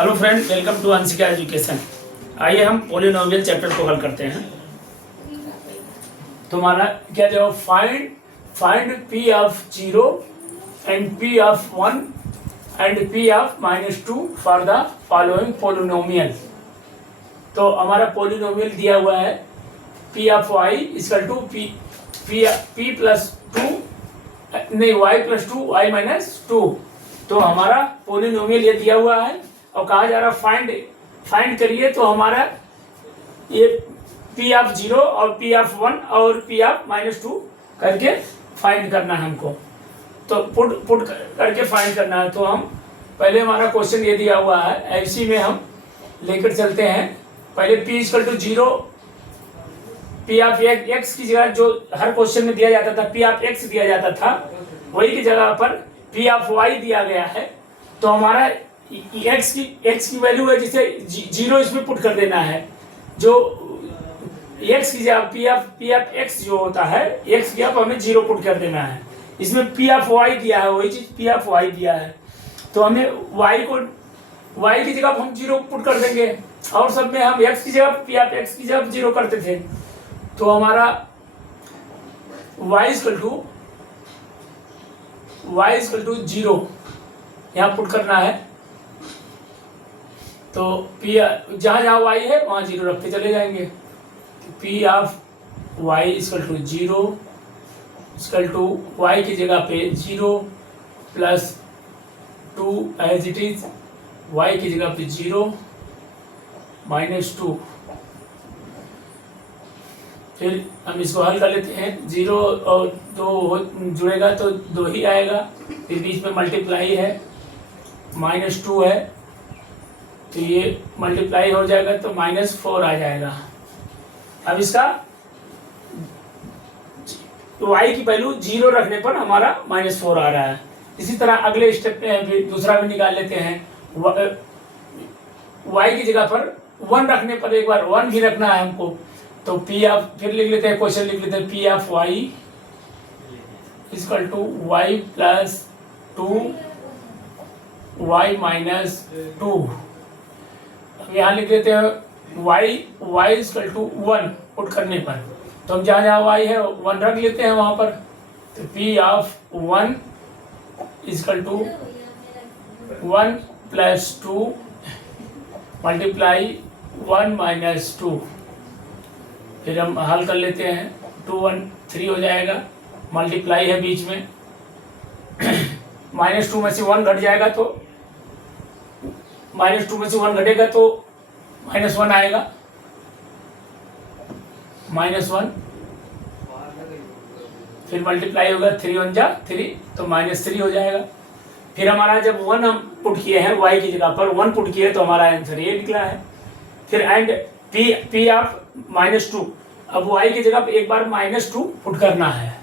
Hello friend, welcome to Anshika education. आइए हम polynomial chapter को हल करते हैं। तो हमारा क्या जवाब, find P of 0 and P of 1 and P of -2 for the following polynomial. तो हमारा पोलिनोमियल दिया हुआ है P of Y equal to P plus 2 नहीं वाई प्लस 2 वाई -2। तो हमारा पोलिनोमियल ये दिया हुआ है और कहा जा रहा फाइंड करिए। तो हमारा ये पी ऑफ 0 और पी ऑफ 1 और पी ऑफ -2 करके फाइंड करना है हमको। तो पुट करके फाइंड करना है। तो हम पहले हमारा क्वेश्चन ये दिया हुआ है, ऐसी में हम लेकर चलते हैं। पहले p equal to 0, P of x की जगह जो हर क्वेश्चन में दिया जाता था पी ऑफ x दिया जाता था, वही की जगह पर पी ऑफ y दिया गया है। तो हमारा x की वैल्यू है जिसे 0 इसमें पुट कर देना है। जो x की जगह पी ऑफ x जो होता है, x की जगह हमें 0 पुट कर देना है। इसमें पी ऑफ y दिया है, वही चीज पी ऑफ y दिया है। तो हमें y की जगह हम 0 पुट कर देंगे, और सब में हम x की जगह पी ऑफ x की जगह 0 करते थे। तो हमारा y इक्वल टू 0 यहाँ पुट करना है। तो पी जहाँ जहाँ y है वहाँ 0 रखते चले जाएंगे। तो P of y equal to 0 equal to y की जगह पे 0 plus 2 as it is, y की जगह पे 0 -2। फिर हम इसको हल कर लेते हैं। 0 और 2 जुड़ेगा तो 2 ही आएगा। फिर बीच में मल्टीप्लाई है, -2 है, तो ये मल्टीप्लाई हो जाएगा तो -4 आ जाएगा। अब इसका y की वैल्यू 0 रखने पर हमारा -4 आ रहा है। इसी तरह अगले स्टेप में भी दूसरा भी निकाल लेते हैं। y की जगह पर 1 रखने पर एक बार 1 भी रखना है हमको। तो पी ऑफ, फिर लिख लेते हैं, क्वेश्चन लिख लेते हैं, P of y equal to y plus 2 y -2। अब यहाँ लिख लेते हैं y इक्वल टू 1 पुट करने पर। तो हम जहाँ जहाँ y है 1 रख लेते हैं वहाँ पर। तो P of 1 equal to 1 plus 2 multiply 1 -2। फिर हम हल कर लेते हैं। 2 1 3 हो जाएगा, मल्टीप्लाई है बीच में, -2 में से 1 घट जाएगा तो -2 में से 1 घटेगा तो -1 आएगा, -1। फिर मल्टीप्लाई होगा 3 1 जा 3 तो -3 हो जाएगा। फिर हमारा जब 1 हम पुट किए हैं y की जगह पर 1 पुट किए तो हमारा आंसर ये निकला है। फिर एंड पी ऑफ -2, अब y की जगह पर एक बार -2 पुट करना है।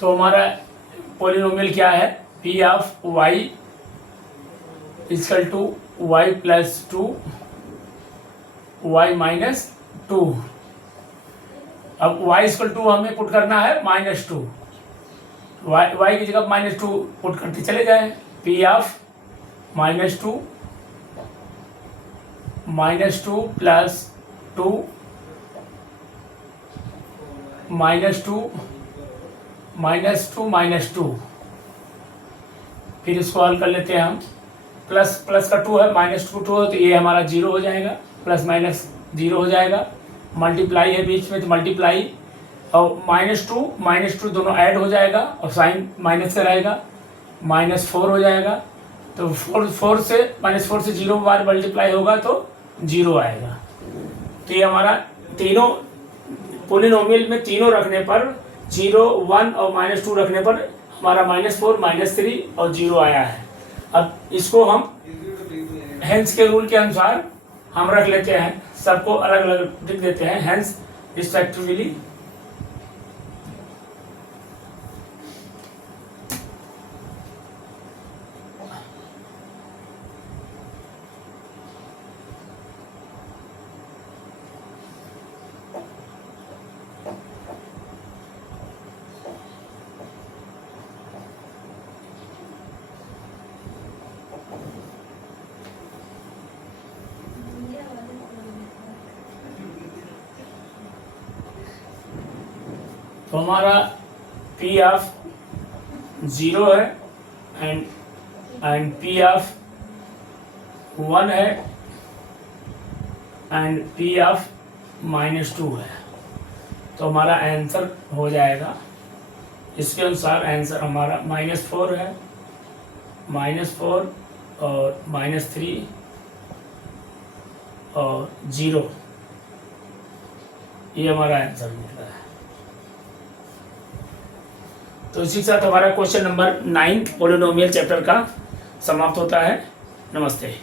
तो हमारा पोलिनोमियल क्या है, P of y equal to y plus 2 y -2। अब y इक्वल टू हमें पुट करना है -2, y की जगह -2 पुट करते चले जाए। पी ऑफ -2 प्लस 2 -2 फिर इसको हल कर लेते हैं हम। प्लस का 2 है, -2 है तो ये हमारा 0 हो जाएगा, प्लस माइनस 0 हो जाएगा। मल्टीप्लाई है बीच में तो मल्टीप्लाई, और -2 दोनों ऐड हो जाएगा और साइन माइनस का रहेगा, -4 हो जाएगा। तो 4 से -4 से 0 बार मल्टीप्लाई होगा तो 0 आएगा। तो ये हमारा तीनों पोलिनोमियल में तीनों रखने पर 0 1 और -2 रखने पर हमारा -4 -3 और 0 आया है। अब इसको हम हेंस के रूल के अनुसार हम रख लेते हैं, सबको अलग अलग लिख देते हैं, हेंस रिस्पेक्टिवली। तो हमारा पी ऑफ 0 है एंड पी ऑफ 1 है एंड पी ऑफ -2 है। तो हमारा आंसर हो जाएगा, इसके अनुसार आंसर हमारा -4 है, -4 और -3 और 0, ये हमारा आंसर निकला है। तो इसी के साथ हमारा क्वेश्चन नंबर 9 पॉलिनोमियल चैप्टर का समाप्त होता है। नमस्ते।